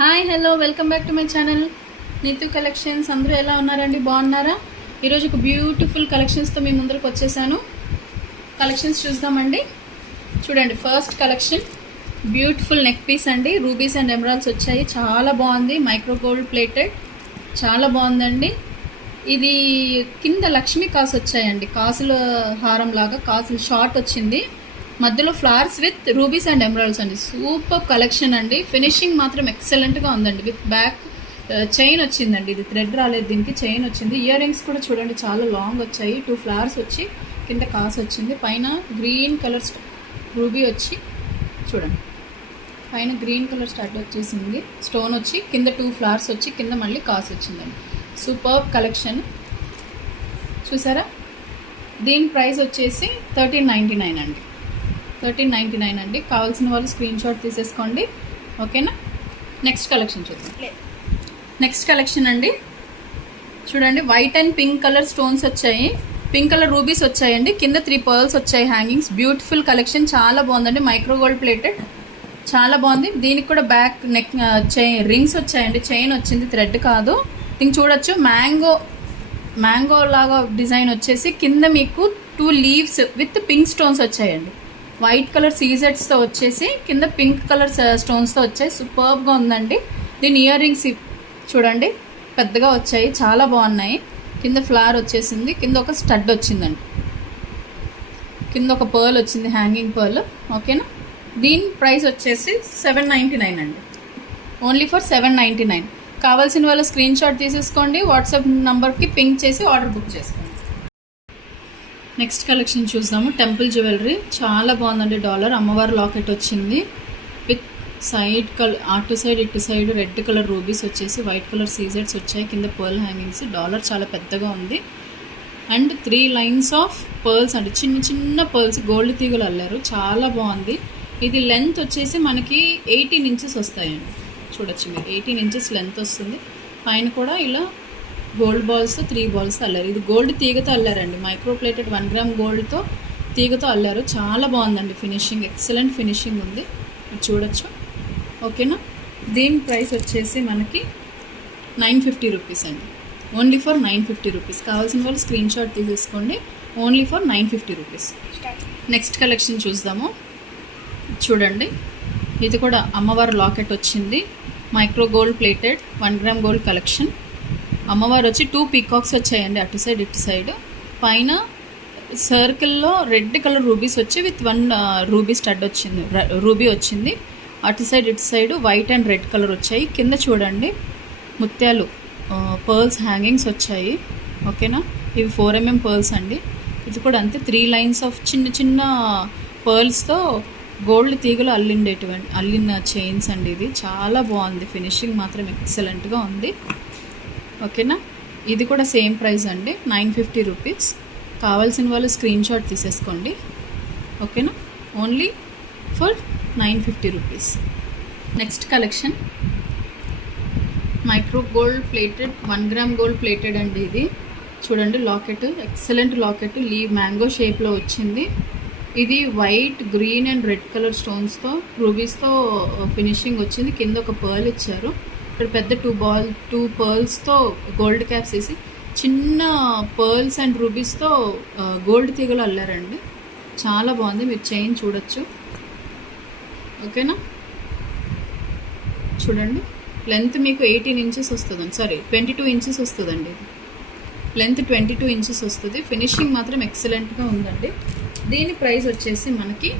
Hi hello welcome back to my channel Neetu collections. అందరూ ఎలా ఉన్నారండి? బాగున్నారా? ఈరోజు ఒక బ్యూటిఫుల్ కలెక్షన్స్తో మీ ముందరకు వచ్చేసాను. కలెక్షన్స్ చూద్దామండి. చూడండి, first collection beautiful neck piece అండి. రూబీస్ అండ్ ఎమరాల్డ్స్ వచ్చాయి. చాలా బాగుంది. మైక్రో గోల్డ్ ప్లేటెడ్, చాలా బాగుందండి. ఇది కింద లక్ష్మీ కాసు వచ్చాయండి. కాసుల హారం లాగా కాసులు షార్ట్ వచ్చింది. మధ్యలో flowers with rubies and emeralds అండి. సూపర్ కలెక్షన్ అండి. ఫినిషింగ్ మాత్రం ఎక్సలెంట్గా ఉందండి. విత్ బ్యాక్ చైన్ వచ్చిందండి. ఇది థ్రెడ్ రాలేదు, దీనికి చైన్ వచ్చింది. ఇయర్ రింగ్స్ కూడా చూడండి చాలా లాంగ్ వచ్చాయి. 2 ఫ్లవర్స్ వచ్చి కింద కాసు వచ్చింది. పైన గ్రీన్ కలర్ రూబీ వచ్చి చూడండి, పైన గ్రీన్ కలర్ స్టార్ట్ వచ్చేసింది. స్టోన్ వచ్చి కింద 2 ఫ్లవర్స్ వచ్చి కింద మళ్ళీ కాసు వచ్చిందండి. సూపర్ కలెక్షన్ చూసారా? దీని ప్రైస్ వచ్చేసి 1399 అండి. 1399 అండి. కావాల్సిన వాళ్ళు స్క్రీన్ షాట్ తీసేసుకోండి, ఓకేనా? నెక్స్ట్ కలెక్షన్ చూద్దాం. నెక్స్ట్ కలెక్షన్ అండి. చూడండి, white and pink colour stones వచ్చాయి. పింక్ కలర్ రూబీస్ వచ్చాయండి. కింద 3 పర్ల్స్ వచ్చాయి హ్యాంగింగ్స్. బ్యూటిఫుల్ కలెక్షన్, చాలా బాగుందండి. మైక్రో గోల్డ్ ప్లేటెడ్, చాలా బాగుంది. దీనికి కూడా బ్యాక్ నెక్ చైన్ రింగ్స్ వచ్చాయండి. చైన్ వచ్చింది, థ్రెడ్ కాదు. దీనికి చూడొచ్చు మ్యాంగో లాగా డిజైన్ వచ్చేసి కింద మీకు 2 లీవ్స్ విత్ పింక్ స్టోన్స్ వచ్చాయండి. వైట్ కలర్ సీజెట్స్తో వచ్చేసి కింద పింక్ కలర్ స్టోన్స్తో వచ్చాయి. సూపర్గా ఉందండి. దీని ఇయర్ రింగ్స్ చూడండి పెద్దగా వచ్చాయి, చాలా బాగున్నాయి. కింద ఫ్లవర్ వచ్చేసింది, కింద ఒక స్టడ్ వచ్చిందండి, కింద ఒక పర్ల్ వచ్చింది, హ్యాంగింగ్ పర్ల్, ఓకేనా? దీని ప్రైస్ వచ్చేసి 799 అండి. Only for 799. కావాల్సిన వాళ్ళ స్క్రీన్ షాట్ తీసేసుకోండి, వాట్సాప్ నెంబర్కి పింక్ చేసి ఆర్డర్ బుక్ చేసుకోండి. నెక్స్ట్ కలెక్షన్ చూద్దాము. టెంపుల్ జ్యువెలరీ చాలా బాగుందండి. డాలర్ అమ్మవారి లాకెట్ వచ్చింది విత్ సైడ్ కలర్, అటు సైడ్ ఇటు సైడ్ రెడ్ కలర్ రూబీస్ వచ్చేసి వైట్ కలర్ సీజెట్స్ వచ్చాయి. కింద పర్ల్ హ్యాంగింగ్స్. డాలర్ చాలా పెద్దగా ఉంది. అండ్ 3 లైన్స్ ఆఫ్ పర్ల్స్ అండి, చిన్న చిన్న పర్ల్స్ గోల్డ్ తీగలు అల్లారు. చాలా బాగుంది. ఇది లెంత్ వచ్చేసి మనకి 18 ఇంచెస్ వస్తాయండి. చూడొచ్చు మీరు, 18 ఇంచెస్ లెంత్ వస్తుంది. పైన కూడా ఇలా గోల్డ్ బాల్స్తో 3 బాల్స్ అల్లారు. ఇది గోల్డ్ తీగతో అల్లారండి. మైక్రో ప్లేటెడ్ 1 గ్రామ్ గోల్డ్తో తీగతో అల్లారు. చాలా బాగుందండి. ఫినిషింగ్ ఎక్సలెంట్ ఫినిషింగ్ ఉంది, మీరు చూడొచ్చు, ఓకేనా? దీని ప్రైస్ వచ్చేసి మనకి 950 రూపీస్ అండి. Only for 950 rupees. కావాల్సిన వాళ్ళు స్క్రీన్ షాట్ తీసేసుకోండి. Only for 950 rupees. Next collection చూద్దాము. చూడండి, ఇది కూడా అమ్మవారి లాకెట్ వచ్చింది. Micro gold plated 1 gram gold collection. అమ్మవారు వచ్చి 2 పీకాక్స్ వచ్చాయండి, అటు సైడ్ ఇటు సైడ్. పైన సర్కిల్లో రెడ్ కలర్ రూబీస్ వచ్చి విత్ 1 రూబీ స్టడ్ వచ్చింది, రూబీ వచ్చింది. అటు సైడ్ ఇటు side white and red colour వచ్చాయి. కింద చూడండి ముత్యాలు పర్ల్స్ హ్యాంగింగ్స్ వచ్చాయి, ఓకేనా? ఇవి 4mm పర్ల్స్ అండి. ఇది కూడా అంతే, 3 లైన్స్ ఆఫ్ చిన్న చిన్న పర్ల్స్తో గోల్డ్ తీగలు అల్లిన చైన్స్ అండి. ఇది చాలా బాగుంది. ఫినిషింగ్ మాత్రం ఎక్సలెంట్గా ఉంది, ఓకేనా? ఇది కూడా సేమ్ ప్రైస్ అండి, 950 రూపీస్. కావాల్సిన వాళ్ళు స్క్రీన్ షాట్ తీసేసుకోండి, ఓకేనా? Only for 950 rupees. Next collection micro gold plated 1 gram gold plated అండి. ఇది చూడండి, locket excellent locket, leaf mango షేప్లో వచ్చింది. ఇది white, green and red colour స్టోన్స్తో రూబీస్తో ఫినిషింగ్ వచ్చింది. కింద ఒక పర్ల్ ఇచ్చారు. ఇక్కడ పెద్ద 2 పర్ల్స్తో గోల్డ్ క్యాప్స్ వేసి చిన్న పర్ల్స్ అండ్ రూబీస్తో గోల్డ్ తీగలు అల్లారండి. చాలా బాగుంది. మీరు చైన్ చూడొచ్చు, ఓకేనా? చూడండి, లెంత్ మీకు 18 ఇంచెస్ వస్తుందండి, సారీ 22 ఇంచెస్ వస్తుందండి. లెంత్ 22 ఇంచెస్ వస్తుంది. ఫినిషింగ్ మాత్రం ఎక్సలెంట్గా ఉందండి. దీని ప్రైస్ వచ్చేసి మనకి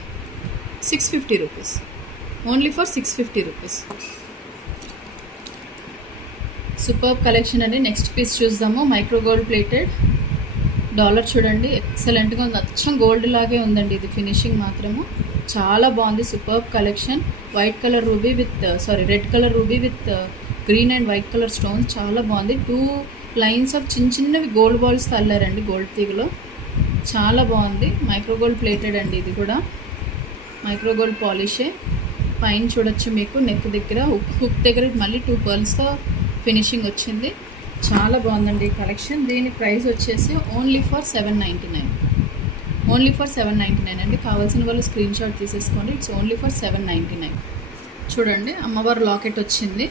650 rupees. Only for 650 rupees. Super collection అండి. నెక్స్ట్ పీస్ చూద్దాము. మైక్రో గోల్డ్ ప్లేటెడ్ డాలర్ చూడండి, ఎక్సలెంట్గా ఉంది. అచ్చం గోల్డ్ లాగే ఉందండి. ఇది ఫినిషింగ్ మాత్రము చాలా బాగుంది. Super collection. White colour ruby with red colour ruby with green and white colour stones. చాలా బాగుంది. 2 లైన్స్ ఆఫ్ చిన్న చిన్నవి గోల్డ్ బాల్స్ అల్లారండి గోల్డ్ తీగలో. చాలా బాగుంది. మైక్రో గోల్డ్ ప్లేటెడ్ అండి. ఇది కూడా మైక్రో గోల్డ్ పాలిషే. పైన చూడొచ్చు మీకు నెక్ దగ్గర హుక్ దగ్గర మళ్ళీ 2 పర్ల్స్తో ఫినిషింగ్ వచ్చింది. చాలా బాగుందండి ఈ కలెక్షన్. దీని ప్రైస్ వచ్చేసి ఓన్లీ ఫర్ 799. ఓన్లీ ఫర్ 799 అండి. కావాల్సిన వాళ్ళు స్క్రీన్ షాట్ తీసేసుకోండి. It's only for 799. చూడండి అమ్మవారు లాకెట్ వచ్చింది.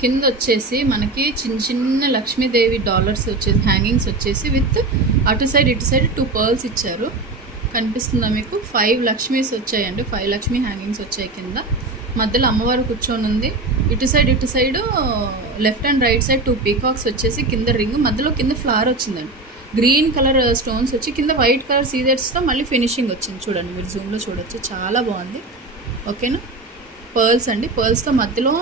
కింద వచ్చేసి మనకి చిన్న చిన్న లక్ష్మీదేవి డాలర్స్ వచ్చేసి హ్యాంగింగ్స్ వచ్చేసి విత్ అటు సైడ్ ఇటు సైడ్ 2 పర్ల్స్ ఇచ్చారు. కనిపిస్తుందా మీకు? 5 లక్ష్మీస్ వచ్చాయండి. 5 లక్ష్మీ హ్యాంగింగ్స్ వచ్చాయి. కింద మధ్యలో అమ్మవారు కూర్చొని ఉంది. ఇటు side left and right side 2 peacocks వచ్చేసి కింద రింగ్ మధ్యలో కింద ఫ్లవర్ వచ్చిందండి. గ్రీన్ కలర్ స్టోన్స్ వచ్చి కింద వైట్ కలర్ సీజర్స్తో మళ్ళీ ఫినిషింగ్ వచ్చింది. చూడండి మీరు జూమ్లో చూడొచ్చు, చాలా బాగుంది. ఓకేనా? పర్ల్స్ అండి. పర్ల్స్తో మధ్యలో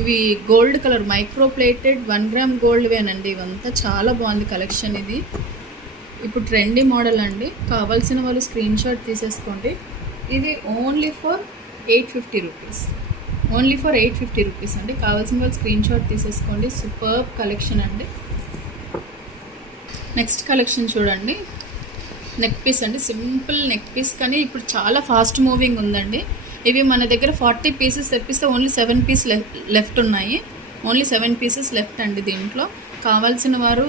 ఇవి gold colour micro plated 1 gram గోల్డ్వేనండి. ఇవంతా చాలా బాగుంది కలెక్షన్. ఇది ఇప్పుడు ట్రెండీ మోడల్ అండి. కావాల్సిన వాళ్ళు స్క్రీన్ షాట్ తీసేసుకోండి. ఇది only for 850 rupees. Only for 850 rupees అండి. కావాల్సిన వాళ్ళు స్క్రీన్ షాట్ తీసేసుకోండి. సూపర్బ్ కలెక్షన్ అండి. నెక్స్ట్ కలెక్షన్ చూడండి. నెక్ పీస్ అండి. సింపుల్ నెక్ పీస్ కానీ ఇప్పుడు చాలా ఫాస్ట్ మూవింగ్ ఉందండి. ఇవి మన దగ్గర 40 పీసెస్ తెప్పిస్తే ఓన్లీ 7 పీస్ లెఫ్ట్ ఉన్నాయి. ఓన్లీ 7 పీసెస్ లెఫ్ట్ అండి. దీంట్లో కావాల్సిన వారు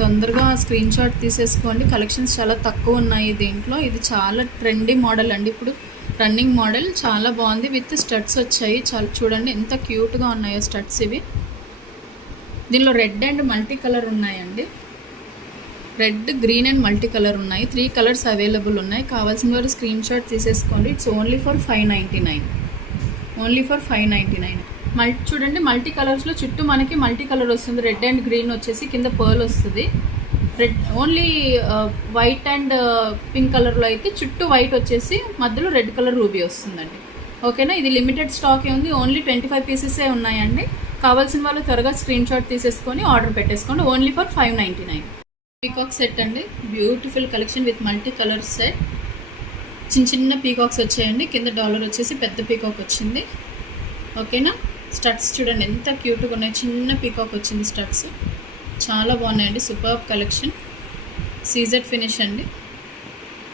తొందరగా స్క్రీన్ షాట్ తీసేసుకోండి. కలెక్షన్స్ చాలా తక్కువ ఉన్నాయి దీంట్లో. ఇది చాలా ట్రెండీ మోడల్ అండి. ఇప్పుడు రన్నింగ్ మోడల్ చాలా బాగుంది. విత్ స్టడ్స్ వచ్చాయి. చాలా చూడండి ఎంత క్యూట్గా ఉన్నాయో స్టడ్స్ ఇవి. దీనిలో రెడ్ అండ్ మల్టీ కలర్ ఉన్నాయండి. Red, green and multi colour ఉన్నాయి. 3 కలర్స్ అవైలబుల్ ఉన్నాయి. కావాల్సిన వారు స్క్రీన్ షాట్ తీసేసుకోండి. It's only for 599. Only for 599. చూడండి మల్టీ కలర్స్లో చుట్టూ మనకి మల్టీ కలర్ వస్తుంది. రెడ్ అండ్ గ్రీన్ వచ్చేసి కింద పర్ల్ వస్తుంది. Red only white and pink కలర్లో అయితే చుట్టూ వైట్ వచ్చేసి మధ్యలో రెడ్ కలర్ రూబీ వస్తుందండి. ఓకేనా? ఇది లిమిటెడ్ స్టాకే ఉంది. ఓన్లీ 25 పీసెసే ఉన్నాయండి. కావాల్సిన వాళ్ళు త్వరగా స్క్రీన్ షాట్ తీసేసుకొని ఆర్డర్ పెట్టేసుకోండి. Only for 599. పీకాక్ సెట్ అండి. Beautiful collection with multi colour set. చిన్న చిన్న పీకాక్స్ వచ్చాయండి. కింద డాలర్ వచ్చేసి పెద్ద పీకాక్ వచ్చింది. ఓకేనా? స్టడ్స్ చూడండి ఎంత క్యూట్గా ఉన్నాయి. చిన్న పీకాక్ వచ్చింది స్టడ్స్. చాలా బాగున్నాయండి. Superb collection. సీజెడ్ ఫినిష్ అండి.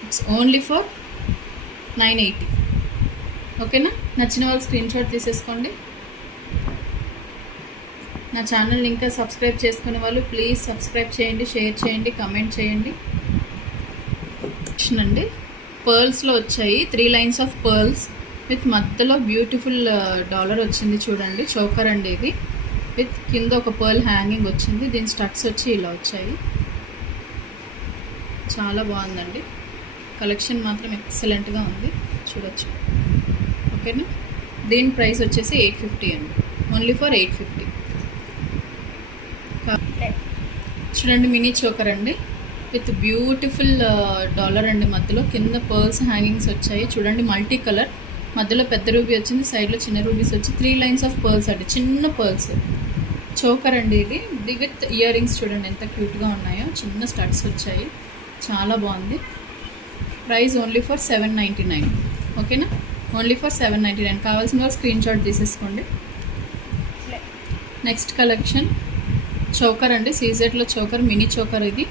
It's only for 980. ఓకేనా? నచ్చిన వాళ్ళు స్క్రీన్ షాట్ తీసేసుకోండి. నా ఛానల్ ఇంకా సబ్స్క్రైబ్ చేసుకునే వాళ్ళు ప్లీజ్ సబ్స్క్రైబ్ చేయండి, షేర్ చేయండి, కమెంట్ చేయండి. అండి పర్ల్స్లో వచ్చాయి. 3 లైన్స్ ఆఫ్ పర్ల్స్ విత్ మధ్యలో బ్యూటిఫుల్ డాలర్ వచ్చింది. చూడండి చోకర్ అండి ఇది. విత్ కింద ఒక పర్ల్ హ్యాంగింగ్ వచ్చింది. దీని స్టడ్స్ వచ్చి ఇలా వచ్చాయి. చాలా బాగుందండి. కలెక్షన్ మాత్రం ఎక్సలెంట్గా ఉంది. చూడొచ్చు. ఓకేనా? దీని ప్రైస్ వచ్చేసి 850 అండి. Only for 850. చూడండి మినీ చోకర్ అండి విత్ బ్యూటిఫుల్ డాలర్ అండి. మధ్యలో కింద పర్ల్స్ హ్యాంగింగ్స్ వచ్చాయి. చూడండి మల్టీ కలర్. మధ్యలో పెద్ద రూబీ వచ్చింది. సైడ్లో చిన్న రూబీస్ వచ్చి 3 లైన్స్ ఆఫ్ పర్ల్స్ అండి. చిన్న పర్ల్స్ చోకర్ అండి ఇది. విత్ ఇయర్ రింగ్స్ చూడండి ఎంత క్యూట్గా ఉన్నాయో. చిన్న స్టడ్స్ వచ్చాయి. చాలా బాగుంది. Price only for 799. ఓకేనా? Only for 799. కావాల్సిన వాళ్ళు స్క్రీన్ షాట్ తీసేసుకోండి. నెక్స్ట్ కలెక్షన్ చోకర్ అండి. సీజెడ్లో చోకర్, మినీ చోకర్. ఇది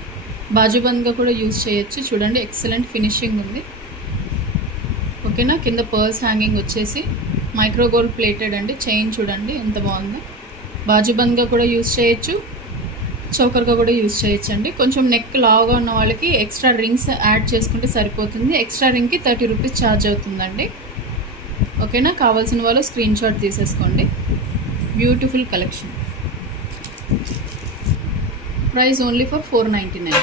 బాజుబంద్గా కూడా యూజ్ చేయొచ్చు. చూడండి ఎక్సలెంట్ ఫినిషింగ్ ఉంది. ఓకేనా? కింద పర్ల్స్ హ్యాంగింగ్ వచ్చేసి మైక్రో గోల్డ్ ప్లేటెడ్ అండి. చైన్ చూడండి ఎంత బాగుందో. బాజుబంద్గా కూడా యూజ్ చేయొచ్చు, చోకర్గా కూడా యూజ్ చేయొచ్చు అండి. కొంచెం నెక్ లావుగా ఉన్న వాళ్ళకి ఎక్స్ట్రా రింగ్స్ యాడ్ చేసుకుంటే సరిపోతుంది. ఎక్స్ట్రా రింగ్కి 30 రూపీస్ ఛార్జ్ అవుతుందండి. ఓకేనా? కావాల్సిన వాళ్ళు స్క్రీన్ షాట్ తీసేసుకోండి. Beautiful collection. Price only for 499.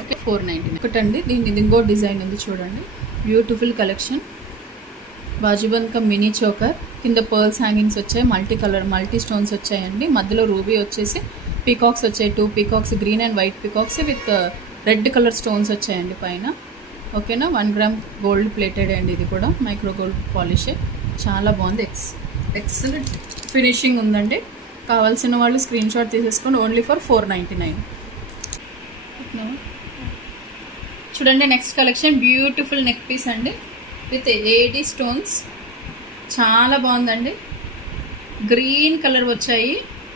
Okay 499. ఒకటండి దీని ఇంకో డిజైన్ ఉంది చూడండి. Beautiful collection. బాజుబంద్ కా మినీ చోకర్. కింద పర్ల్స్ హ్యాంగింగ్స్ వచ్చాయి. మల్టీ కలర్ మల్టీ స్టోన్స్ వచ్చాయండి. మధ్యలో రూబీ వచ్చేసి పీకాక్స్ వచ్చాయి. 2 peacocks, green and white peacocks with red colour stones వచ్చాయండి పైన. ఓకేనా? 1 గ్రామ్ గోల్డ్ ప్లేటెడ్ అండి. ఇది కూడా మైక్రో గోల్డ్ పాలిషే. చాలా బాగుంది. ఎక్సలెంట్ ఫినిషింగ్ ఉందండి. కావాల్సిన వాళ్ళు స్క్రీన్ షాట్ తీసేసుకోండి. Only for 499. చూడండి next collection beautiful neck piece అండి విత్ ఏడీ స్టోన్స్. చాలా బాగుందండి. గ్రీన్ కలర్ వచ్చాయి.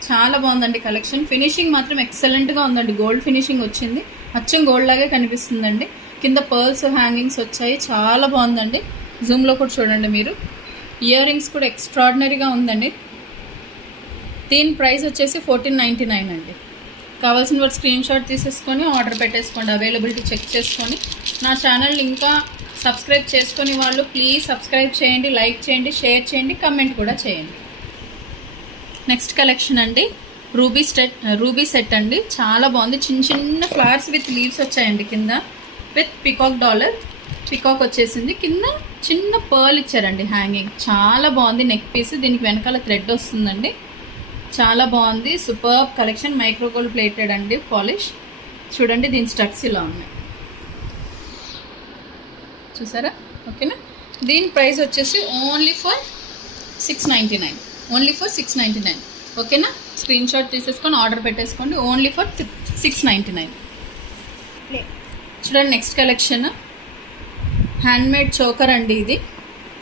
చాలా బాగుందండి కలెక్షన్. ఫినిషింగ్ మాత్రం ఎక్సలెంట్గా ఉందండి. గోల్డ్ ఫినిషింగ్ వచ్చింది. అచ్చం గోల్డ్ లాగే కనిపిస్తుందండి. కింద పర్ల్స్ హ్యాంగింగ్స్ వచ్చాయి. చాలా బాగుందండి. జూమ్లో కూడా చూడండి మీరు. ఇయర్ రింగ్స్ కూడా ఎక్స్ట్రాడినరీగా ఉందండి. దీని ప్రైస్ వచ్చేసి 1499 అండి. కావాల్సిన వాటి స్క్రీన్ షాట్ తీసేసుకొని ఆర్డర్ పెట్టేసుకోండి. అవైలబిలిటీ చెక్ చేసుకొని నా ఛానల్ ఇంకా సబ్స్క్రైబ్ చేసుకునే వాళ్ళు ప్లీజ్ సబ్స్క్రైబ్ చేయండి, లైక్ చేయండి, షేర్ చేయండి, కమెంట్ కూడా చేయండి. నెక్స్ట్ కలెక్షన్ అండి రూబీ సెట్ అండి. చాలా బాగుంది. చిన్న చిన్న ఫ్లవర్స్ విత్ లీవ్స్ వచ్చాయండి కింద, విత్ పికాక్ వచ్చేసింది. కింద చిన్న పర్ల్ ఇచ్చారండి హ్యాంగింగ్. చాలా బాగుంది నెక్ పీస్. దీనికి వెనకాల థ్రెడ్ వస్తుందండి. చాలా బాగుంది. Super collection. మైక్రోగోల్డ్ ప్లేటెడ్ అండి పాలిష్. చూడండి దీని స్టక్స్ ఇలా ఉన్నాయి, చూసారా? ఓకేనా? దీని ప్రైస్ వచ్చేసి ఓన్లీ ఫర్ 699. ఓకేనా? స్క్రీన్ షాట్ తీసేసుకొని ఆర్డర్ పెట్టేసుకోండి. Only for 699. చూడండి నెక్స్ట్ కలెక్షన్ హ్యాండ్మేడ్ చోకర్ అండి. ఇది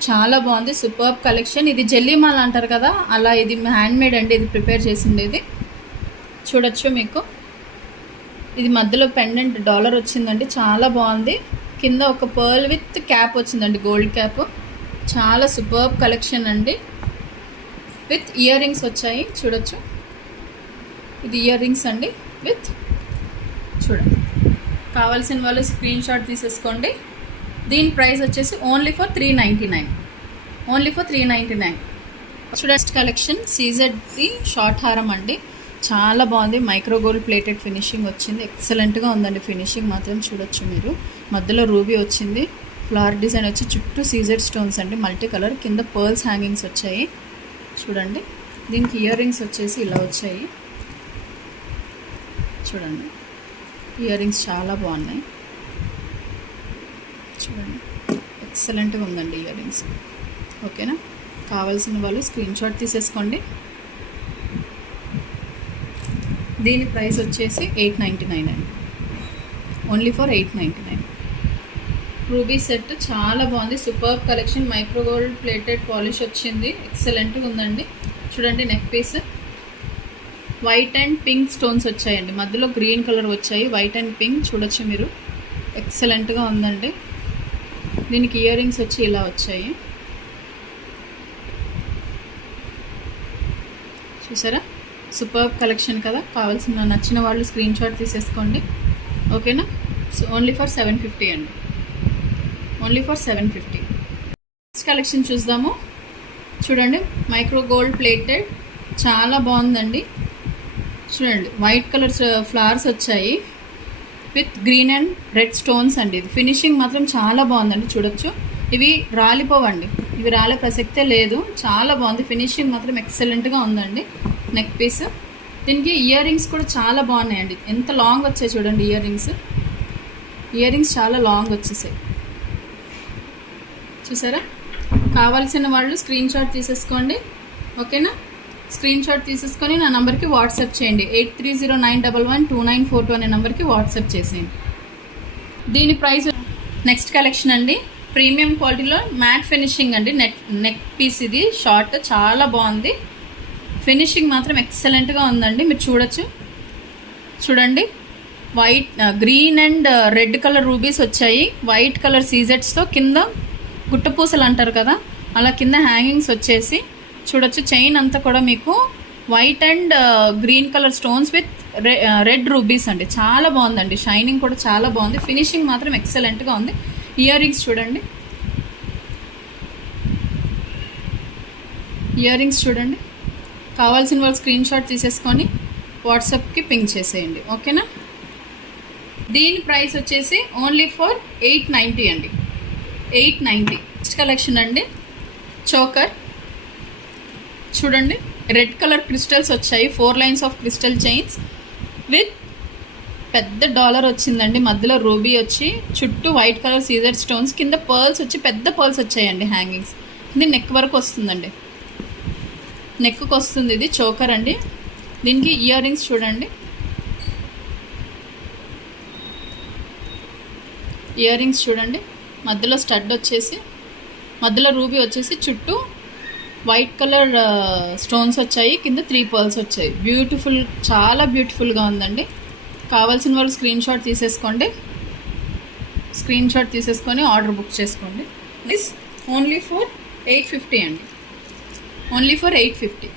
చాలా బాగుంది. Super collection. ఇది జెల్లీమాల్ అంటారు కదా, అలా ఇది హ్యాండ్మేడ్ అండి. ఇది ప్రిపేర్ చేసింది. ఇది చూడొచ్చు మీకు. ఇది మధ్యలో పెండెంట్ డాలర్ వచ్చిందండి. చాలా బాగుంది. కింద ఒక పర్ల్ విత్ క్యాప్ వచ్చిందండి, గోల్డ్ క్యాప్. చాలా సూపర్ కలెక్షన్ అండి. విత్ ఇయర్ రింగ్స్ వచ్చాయి, చూడొచ్చు. ఇది ఇయర్ రింగ్స్ అండి విత్. చూడండి, కావాల్సిన వాళ్ళు స్క్రీన్ షాట్ తీసేసుకోండి. దీని ప్రైస్ వచ్చేసి ఓన్లీ ఫర్ 399. చూడండి కలెక్షన్ సీజెడ్ది షార్ట్ హారం అండి. చాలా బాగుంది. మైక్రో గోల్డ్ ప్లేటెడ్ ఫినిషింగ్ వచ్చింది. ఎక్సలెంట్గా ఉందండి ఫినిషింగ్ మాత్రం. చూడొచ్చు మీరు. మధ్యలో రూబీ వచ్చింది. ఫ్లవర్ డిజైన్ వచ్చి చుట్టూ సీజెడ్ స్టోన్స్ అండి, మల్టీ కలర్. కింద పర్ల్స్ హ్యాంగింగ్స్ వచ్చాయి. చూడండి దీనికి ఇయర్ రింగ్స్ వచ్చేసి ఇలా వచ్చాయి. చూడండి ఇయర్ రింగ్స్ చాలా బాగున్నాయి. చూడండి ఎక్సలెంట్గా ఉందండి ఇయర్ రింగ్స్. ఓకేనా? కావాల్సిన వాళ్ళు స్క్రీన్ షాట్ తీసేసుకోండి. దీని ప్రైస్ వచ్చేసి 899 అండి. Only for 899. రూబీ సెట్ చాలా బాగుంది. Super collection. Micro gold plated polish వచ్చింది. ఎక్సలెంట్గా ఉందండి. చూడండి neck piece white and pink stones వచ్చాయండి. మధ్యలో గ్రీన్ కలర్ వచ్చాయి, వైట్ అండ్ పింక్. చూడొచ్చు మీరు. ఎక్సలెంట్గా ఉందండి. దీనికి ఇయర్ రింగ్స్ వచ్చి ఇలా వచ్చాయి, చూసారా? సూపర్ కలెక్షన్ కదా. కావాల్సిన నచ్చిన వాళ్ళు స్క్రీన్ షాట్ తీసేసుకోండి. ఓకేనా? సో ఓన్లీ ఫర్ 750 అండి. Only for 750. నెక్స్ట్ కలెక్షన్ చూద్దాము. చూడండి మైక్రో గోల్డ్ ప్లేటెడ్ చాలా బాగుందండి. చూడండి వైట్ కలర్ ఫ్లవర్స్ వచ్చాయి with green and red stones అండి. ఇది ఫినిషింగ్ మాత్రం చాలా బాగుందండి. చూడొచ్చు. ఇవి రాలిపోవండి, ఇవి రాలే ప్రసక్తే లేదు. చాలా బాగుంది. ఫినిషింగ్ మాత్రం ఎక్సలెంట్గా ఉందండి. Neck piece. దీనికి ఇయర్ రింగ్స్ కూడా చాలా బాగున్నాయండి. ఎంత లాంగ్ వచ్చాయి చూడండి ఇయర్ రింగ్స్ చాలా లాంగ్ వచ్చేసాయి, చూసారా? కావాల్సిన వాళ్ళు స్క్రీన్ షాట్ తీసేసుకోండి. ఓకేనా? స్క్రీన్ షాట్ తీసేసుకొని నా నెంబర్కి వాట్సాప్ చేయండి. 8309112942 అనే నెంబర్కి వాట్సాప్ చేసేయండి. దీని ప్రైస్. నెక్స్ట్ కలెక్షన్ అండి. ప్రీమియం క్వాలిటీలో మ్యాట్ ఫినిషింగ్ అండి. Neck piece. ఇది షార్ట్ చాలా బాగుంది. ఫినిషింగ్ మాత్రం ఎక్సలెంట్గా ఉందండి. మీరు చూడొచ్చు. చూడండి white green and red colour rubies వచ్చాయి. వైట్ కలర్ సీజెట్స్తో కింద గుట్టపూసలు అంటారు కదా, అలా కింద హ్యాంగింగ్స్ వచ్చేసి చూడొచ్చు. చైన్ అంతా కూడా మీకు white and green colour stones with red rubies అండి. చాలా బాగుందండి. షైనింగ్ కూడా చాలా బాగుంది. ఫినిషింగ్ మాత్రం ఎక్సలెంట్గా ఉంది. ఇయర్ రింగ్స్ చూడండి. ఇయర్ రింగ్స్ చూడండి. కావాల్సిన వాళ్ళు స్క్రీన్ షాట్ తీసేసుకొని వాట్సాప్కి పింక్ చేసేయండి. ఓకేనా? దీని ప్రైస్ వచ్చేసి ఓన్లీ ఫర్ 890 అండి. 890. నెక్స్ట్ కలెక్షన్ అండి. చోకర్ చూడండి. రెడ్ కలర్ క్రిస్టల్స్ వచ్చాయి. 4 lines of crystal chains with పెద్ద డాలర్ వచ్చిందండి. మధ్యలో రూబీ వచ్చి చుట్టూ వైట్ కలర్ సీజర్ స్టోన్స్. కింద పర్ల్స్ వచ్చి పెద్ద పర్ల్స్ వచ్చాయండి హ్యాంగింగ్స్. ఇది నెక్ వరకు వస్తుందండి, నెక్కు వస్తుంది. ఇది చోకర్ అండి. దీనికి ఇయర్ రింగ్స్ చూడండి. ఇయర్ రింగ్స్ చూడండి. మధ్యలో స్టడ్ వచ్చేసి, మధ్యలో రూబీ వచ్చేసి చుట్టూ వైట్ కలర్ స్టోన్స్ వచ్చాయి. కింద 3 పర్ల్స్ వచ్చాయి. బ్యూటిఫుల్, చాలా బ్యూటిఫుల్గా ఉందండి. కావాల్సిన వాళ్ళు స్క్రీన్ షాట్ తీసేసుకోండి. స్క్రీన్ షాట్ తీసేసుకొని ఆర్డర్ బుక్ చేసుకోండి. దిస్ ఓన్లీ ఫర్ 850 అండి. Only for 850.